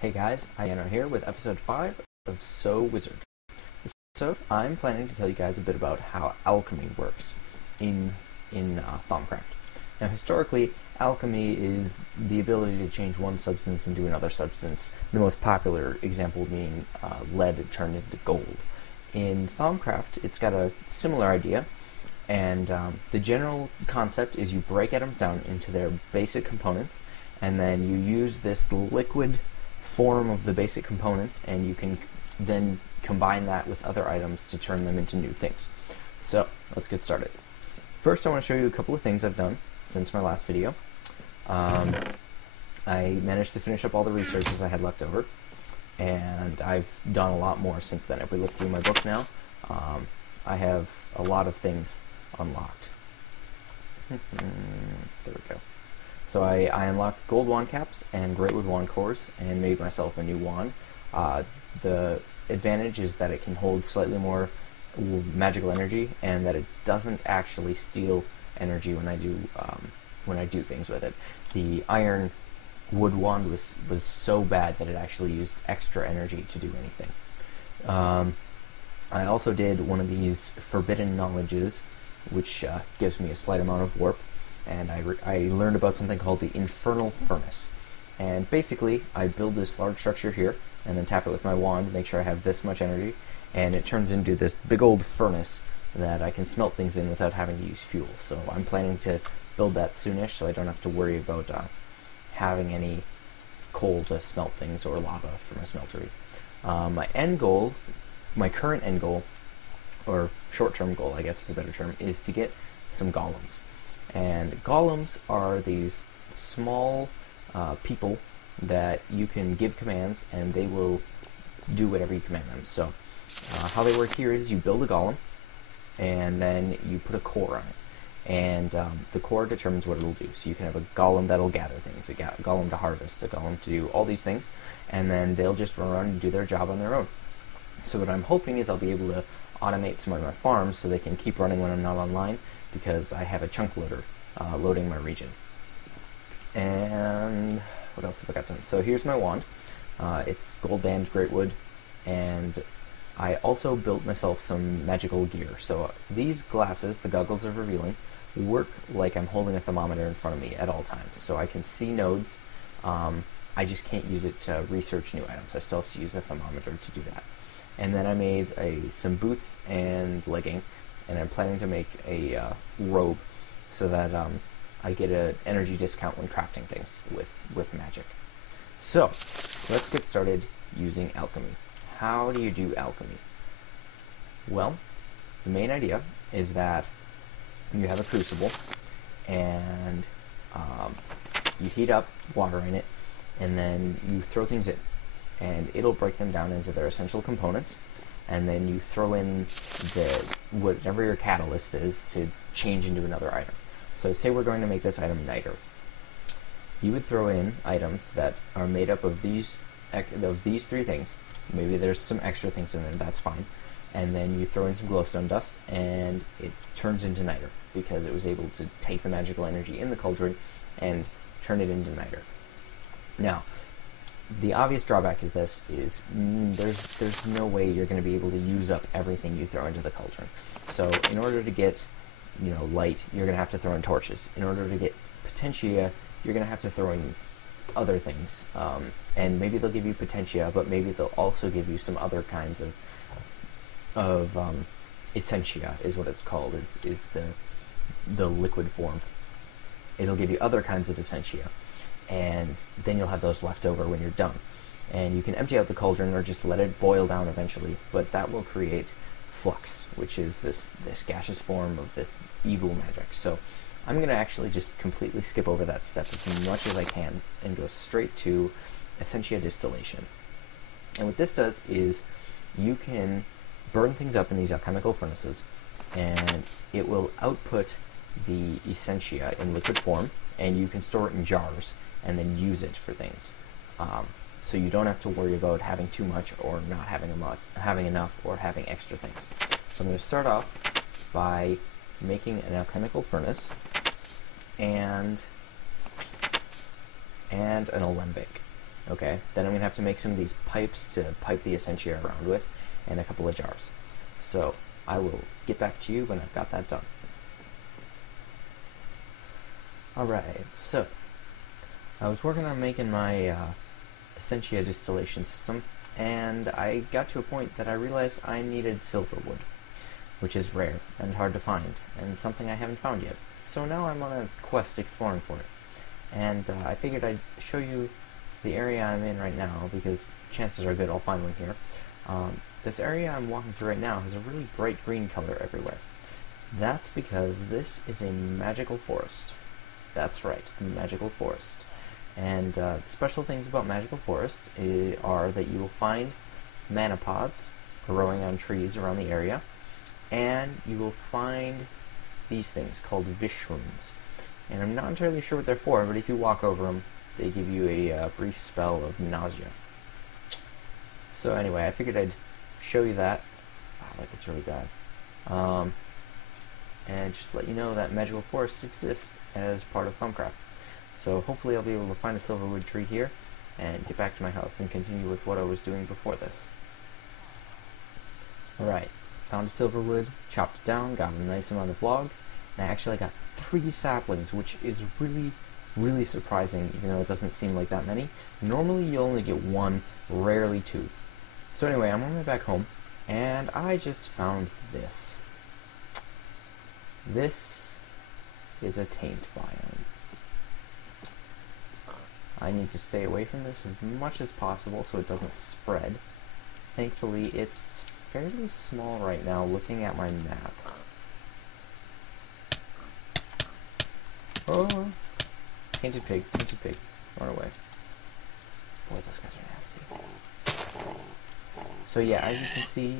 Hey guys, Iano here with episode 5 of So Wizard. This episode, I'm planning to tell you guys a bit about how alchemy works in Thaumcraft. Now, historically, alchemy is the ability to change one substance into another substance, the most popular example being lead turned into gold. In Thaumcraft, it's got a similar idea, and the general concept is you break atoms down into their basic components, and then you use this liquid form of the basic components, and you can then combine that with other items to turn them into new things. So let's get started. First, I want to show you a couple of things I've done since my last video. I managed to finish up all the researches I had left over, and I've done a lot more since then. If we look through my book now, I have a lot of things unlocked. There we go. So I unlocked gold wand caps and greatwood wand cores and made myself a new wand. The advantage is that it can hold slightly more magical energy, and that it doesn't actually steal energy when I do things with it. The iron wood wand was so bad that it actually used extra energy to do anything. I also did one of these forbidden knowledges, which gives me a slight amount of warp. And I learned about something called the infernal furnace. And basically, I build this large structure here, and then tap it with my wand to make sure I have this much energy, and it turns into this big old furnace that I can smelt things in without having to use fuel. So I'm planning to build that soonish, so I don't have to worry about having any coal to smelt things or lava for my smeltery. My current end goal, or short-term goal, I guess is a better term, is to get some golems. And golems are these small people that you can give commands, and they will do whatever you command them. So how they work here is you build a golem, and then you put a core on it. And the core determines what it'll do. So you can have a golem that'll gather things, a golem to harvest, a golem to do all these things, and then they'll just run around and do their job on their own. So what I'm hoping is I'll be able to automate some of my farms so they can keep running when I'm not online, because I have a chunk loader loading my region. And what else have I got done? So here's my wand. It's gold band greatwood, and I also built myself some magical gear. So these glasses, the goggles of revealing, work like I'm holding a thermometer in front of me at all times. So I can see nodes. I just can't use it to research new items. I still have to use a thermometer to do that. And then I made some boots and legging, and I'm planning to make a robe so that I get an energy discount when crafting things with magic. So let's get started using alchemy. How do you do alchemy? Well, the main idea is that you have a crucible, and you heat up water in it, and then you throw things in, and it'll break them down into their essential components, and then you throw in whatever your catalyst is to change into another item. So say we're going to make this item niter. You would throw in items that are made up of these three things. Maybe there's some extra things in there, that's fine. And then you throw in some glowstone dust, and it turns into niter, because it was able to take the magical energy in the cauldron and turn it into niter. Now, the obvious drawback to this is there's no way you're going to be able to use up everything you throw into the cauldron. So in order to get light, you're going to have to throw in torches. In order to get potentia, you're going to have to throw in other things. And maybe they'll give you potentia, but maybe they'll also give you some other kinds of essentia, is what it's called, is the liquid form. It'll give you other kinds of essentia, and then you'll have those left over when you're done. And you can empty out the cauldron or just let it boil down eventually, but that will create flux, which is this gaseous form of this evil magic. So I'm going to actually just completely skip over that step as much as I can and go straight to essentia distillation. And what this does is you can burn things up in these alchemical furnaces, and it will output the essentia in liquid form, and you can store it in jars and then use it for things. So you don't have to worry about having too much or not having enough or having extra things. So I'm going to start off by making an alchemical furnace and an alembic. okay. Then I'm going to have to make some of these pipes to pipe the essentia around with, and a couple of jars. So I will get back to you when I've got that done. Alright, so I was working on making my essentia distillation system, and I got to a point that I realized I needed silver wood, which is rare and hard to find, and something I haven't found yet. So now I'm on a quest exploring for it. And I figured I'd show you the area I'm in right now, because chances are good I'll find one here. This area I'm walking through right now has a really bright green color everywhere. That's because this is a magical forest. That's right, a magical forest. And the special things about magical forests are that you will find mana pods growing on trees around the area, and you will find these things called vishrooms. And I'm not entirely sure what they're for, but if you walk over them, they give you a brief spell of nausea. So anyway, I figured I'd show you that. Wow, that gets really bad. And just let you know that magical forests exist as part of Thumbcraft. So hopefully I'll be able to find a silverwood tree here and get back to my house and continue with what I was doing before this. Alright, found a silverwood, chopped it down, got a nice amount of logs, and I actually got 3 saplings, which is really surprising, even though it doesn't seem like that many. Normally you only get 1, rarely 2. So anyway, I'm on my way back home, and I just found this. This is a taint biome. I need to stay away from this as much as possible so it doesn't spread. Thankfully, it's fairly small right now looking at my map. Oh! Tainted pig, run away. Boy, those guys are nasty. So yeah, as you can see,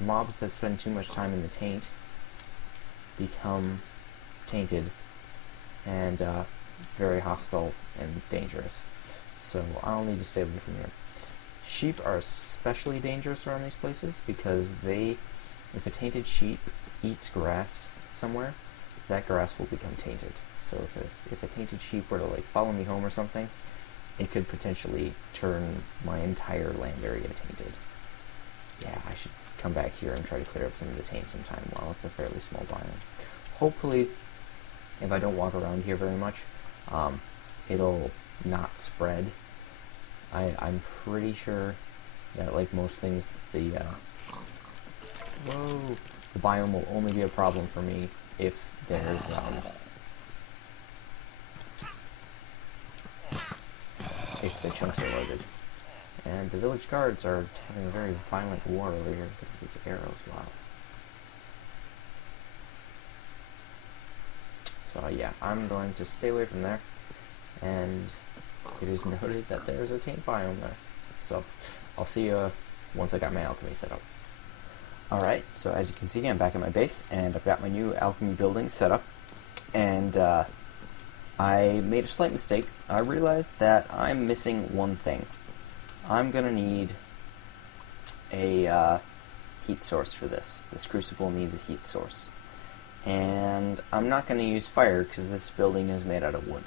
mobs that spend too much time in the taint become tainted and very hostile and dangerous. So I'll need to stay away from here. Sheep are especially dangerous around these places because if a tainted sheep eats grass somewhere, that grass will become tainted. So if a tainted sheep were to like follow me home or something, it could potentially turn my entire land area tainted. Yeah, I should come back here and try to clear up some of the taint sometime while it's a fairly small biome. Hopefully, if I don't walk around here very much, it'll not spread. I'm pretty sure that, like most things, the biome will only be a problem for me if there's if the chunks are loaded. And the village guards are having a very violent war over here with these arrows. Wow. So yeah, I'm going to stay away from there, and it is noted that there's a taint biome there. So I'll see you once I got my alchemy set up. Alright, so as you can see, I'm back at my base, and I've got my new alchemy building set up, and I made a slight mistake. I realized that I'm missing one thing. I'm going to need a heat source for this. This crucible needs a heat source. And I'm not going to use fire because this building is made out of wood.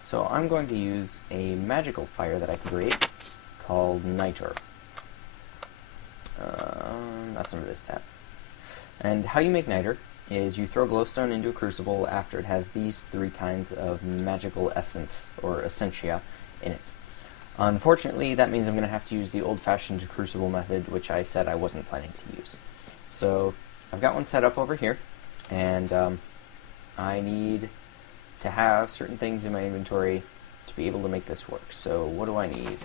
So I'm going to use a magical fire that I can create called Niter. That's under this tab. And how you make Niter is you throw glowstone into a crucible after it has these 3 kinds of magical essence, or essentia, in it. Unfortunately, that means I'm going to have to use the old-fashioned crucible method, which I said I wasn't planning to use. So I've got one set up over here, and I need to have certain things in my inventory to be able to make this work. So what do I need?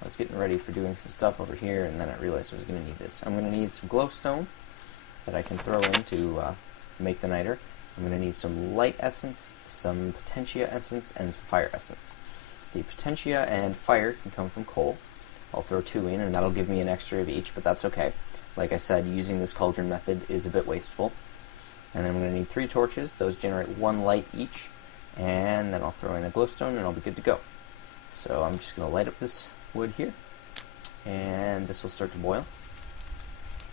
I was getting ready for doing some stuff over here, and then I realized I was going to need this. I'm going to need some glowstone that I can throw in to make the niter. I'm going to need some light essence, some potentia essence, and some fire essence. The potentia and fire can come from coal. I'll throw 2 in, and that'll give me an extra of each, but that's okay. Like I said, using this cauldron method is a bit wasteful. And then I'm going to need 3 torches. Those generate 1 light each. And then I'll throw in a glowstone, and I'll be good to go. So I'm just going to light up this wood here. And this will start to boil.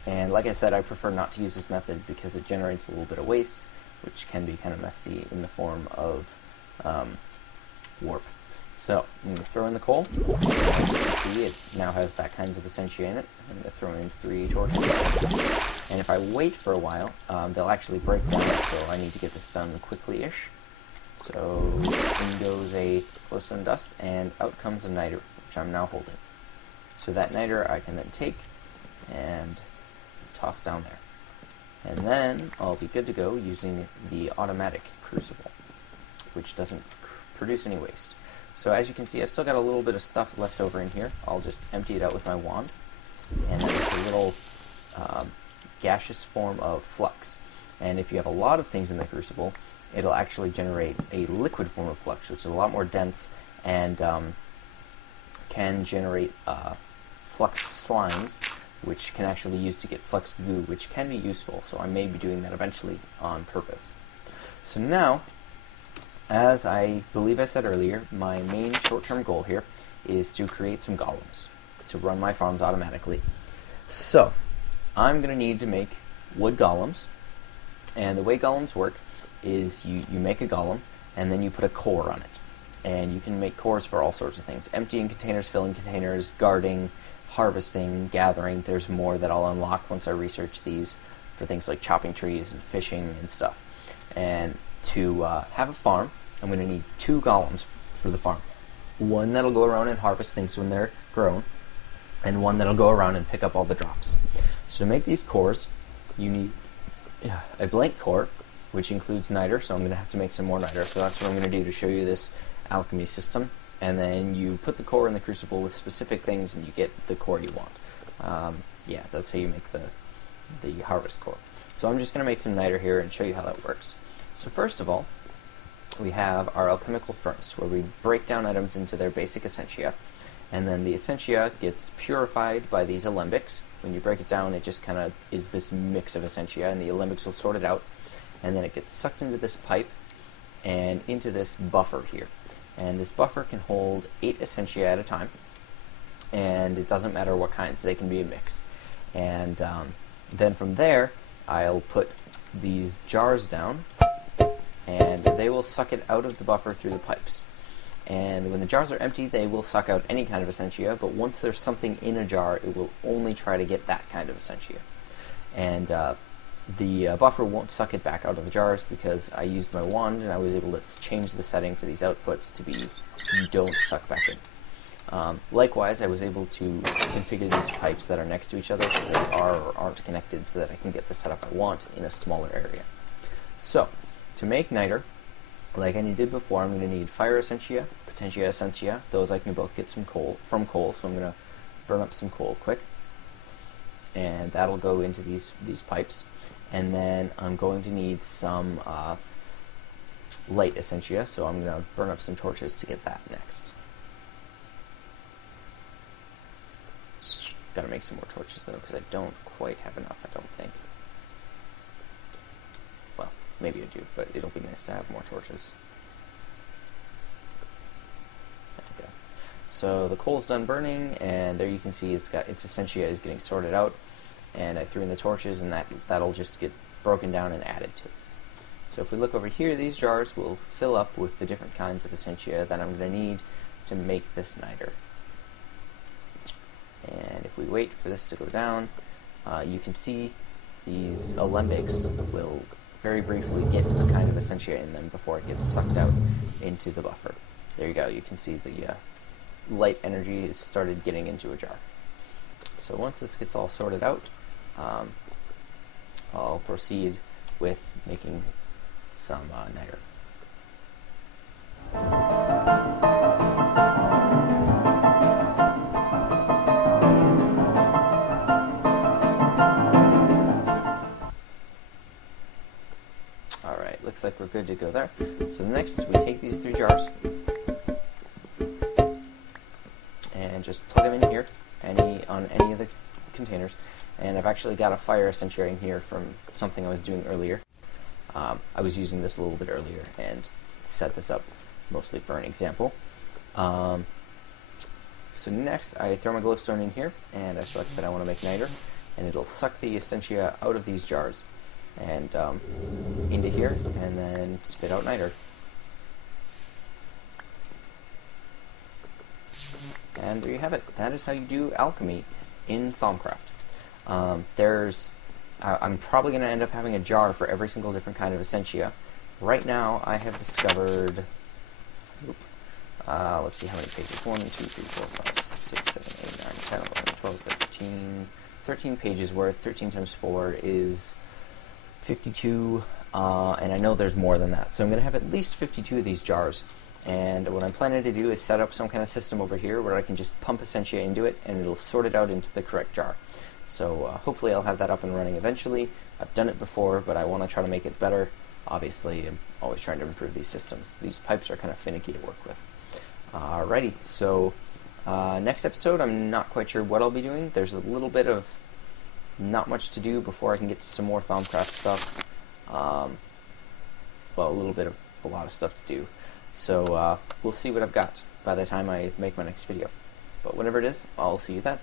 And like I said, I prefer not to use this method because it generates a little bit of waste, which can be kind of messy in the form of warp. So I'm going to throw in the coal. As you can see, it now has that kinds of essentia in it. I'm going to throw in 3 torches. And if I wait for a while, they'll actually break down, so I need to get this done quickly-ish. So in goes a glowstone dust, and out comes a niter, which I'm now holding. So that niter I can then take and toss down there. And then I'll be good to go using the automatic crucible, which doesn't produce any waste. So as you can see, I've still got a little bit of stuff left over in here. I'll just empty it out with my wand. And then it's a little gaseous form of flux. And if you have a lot of things in the crucible, it'll actually generate a liquid form of flux, which is a lot more dense and can generate flux slimes, which can actually be used to get flux goo, which can be useful. So I may be doing that eventually on purpose. So now, as I believe I said earlier, my main short-term goal here is to create some golems to run my farms automatically. So I'm going to need to make wood golems, and the way golems work is you make a golem and then you put a core on it. And you can make cores for all sorts of things: emptying containers, filling containers, guarding, harvesting, gathering. There's more that I'll unlock once I research these for things like chopping trees and fishing and stuff. And to have a farm, I'm going to need 2 golems for the farm. One that'll go around and harvest things when they're grown, and one that'll go around and pick up all the drops. So to make these cores, you need a blank core, which includes niter, so I'm going to have to make some more niter. So that's what I'm going to do to show you this alchemy system. And then you put the core in the crucible with specific things, and you get the core you want. Yeah, that's how you make the harvest core. So I'm just going to make some niter here and show you how that works. So first of all, we have our alchemical furnace, where we break down items into their basic essentia, and then the essentia gets purified by these alembics. When you break it down, it just kind of is this mix of essentia, and the alembics will sort it out, and then it gets sucked into this pipe and into this buffer here. And this buffer can hold 8 essentia at a time, and it doesn't matter what kinds, they can be a mix. And then from there, I'll put these jars down, and they will suck it out of the buffer through the pipes. And when the jars are empty, they will suck out any kind of essentia, but once there's something in a jar, it will only try to get that kind of essentia. And the buffer won't suck it back out of the jars because I used my wand and I was able to change the setting for these outputs to be don't suck back in. Likewise, I was able to configure these pipes that are next to each other so they are or aren't connected so that I can get the setup I want in a smaller area. So, to make niter, like I did before, I'm going to need fire essentia, potentia essentia. Those I can both get some coal from coal, so I'm going to burn up some coal quick. And that'll go into these pipes. And then I'm going to need some light essentia, so I'm going to burn up some torches to get that next. Gotta make some more torches though, because I don't quite have enough, I don't think. Well, maybe I do, but it'll be nice to have more torches. There we go. So the coal's done burning, and there you can see its essentia is getting sorted out. And I threw in the torches, and that'll just get broken down and added to it. So if we look over here, these jars will fill up with the different kinds of essentia that I'm going to need to make this niter. And if we wait for this to go down, you can see these alembics will very briefly get a kind of essentia in them before it gets sucked out into the buffer. There you go, you can see the light energy has started getting into a jar. So once this gets all sorted out, I'll proceed with making some niter. Alright, looks like we're good to go there. So next we take these 3 jars and just plug them in here on any of the containers. And I've actually got a fire essentia in here from something I was doing earlier. I was using this a little bit earlier and set this up mostly for an example. So next I throw my glowstone in here, and I select that I want to make niter, and it'll suck the essentia out of these jars and into here, and then spit out niter. And there you have it. That is how you do alchemy in Thaumcraft. I'm probably going to end up having a jar for every single different kind of essentia. Right now, I have discovered... let's see how many pages. 1, 2, 3, 4, 5, 6, 7, 8, 9, 10, 11, 12, 13... 13 pages worth. 13 times 4 is 52, and I know there's more than that. So I'm going to have at least 52 of these jars. And what I'm planning to do is set up some kind of system over here where I can just pump essentia into it, and it'll sort it out into the correct jar. So hopefully I'll have that up and running eventually. I've done it before, but I want to try to make it better. Obviously, I'm always trying to improve these systems. These pipes are kind of finicky to work with. Alrighty, so next episode, I'm not quite sure what I'll be doing. There's a little bit of not much to do before I can get to some more Thaumcraft stuff. Well, a little bit of a lot of stuff to do. So we'll see what I've got by the time I make my next video. But whatever it is, I'll see you then.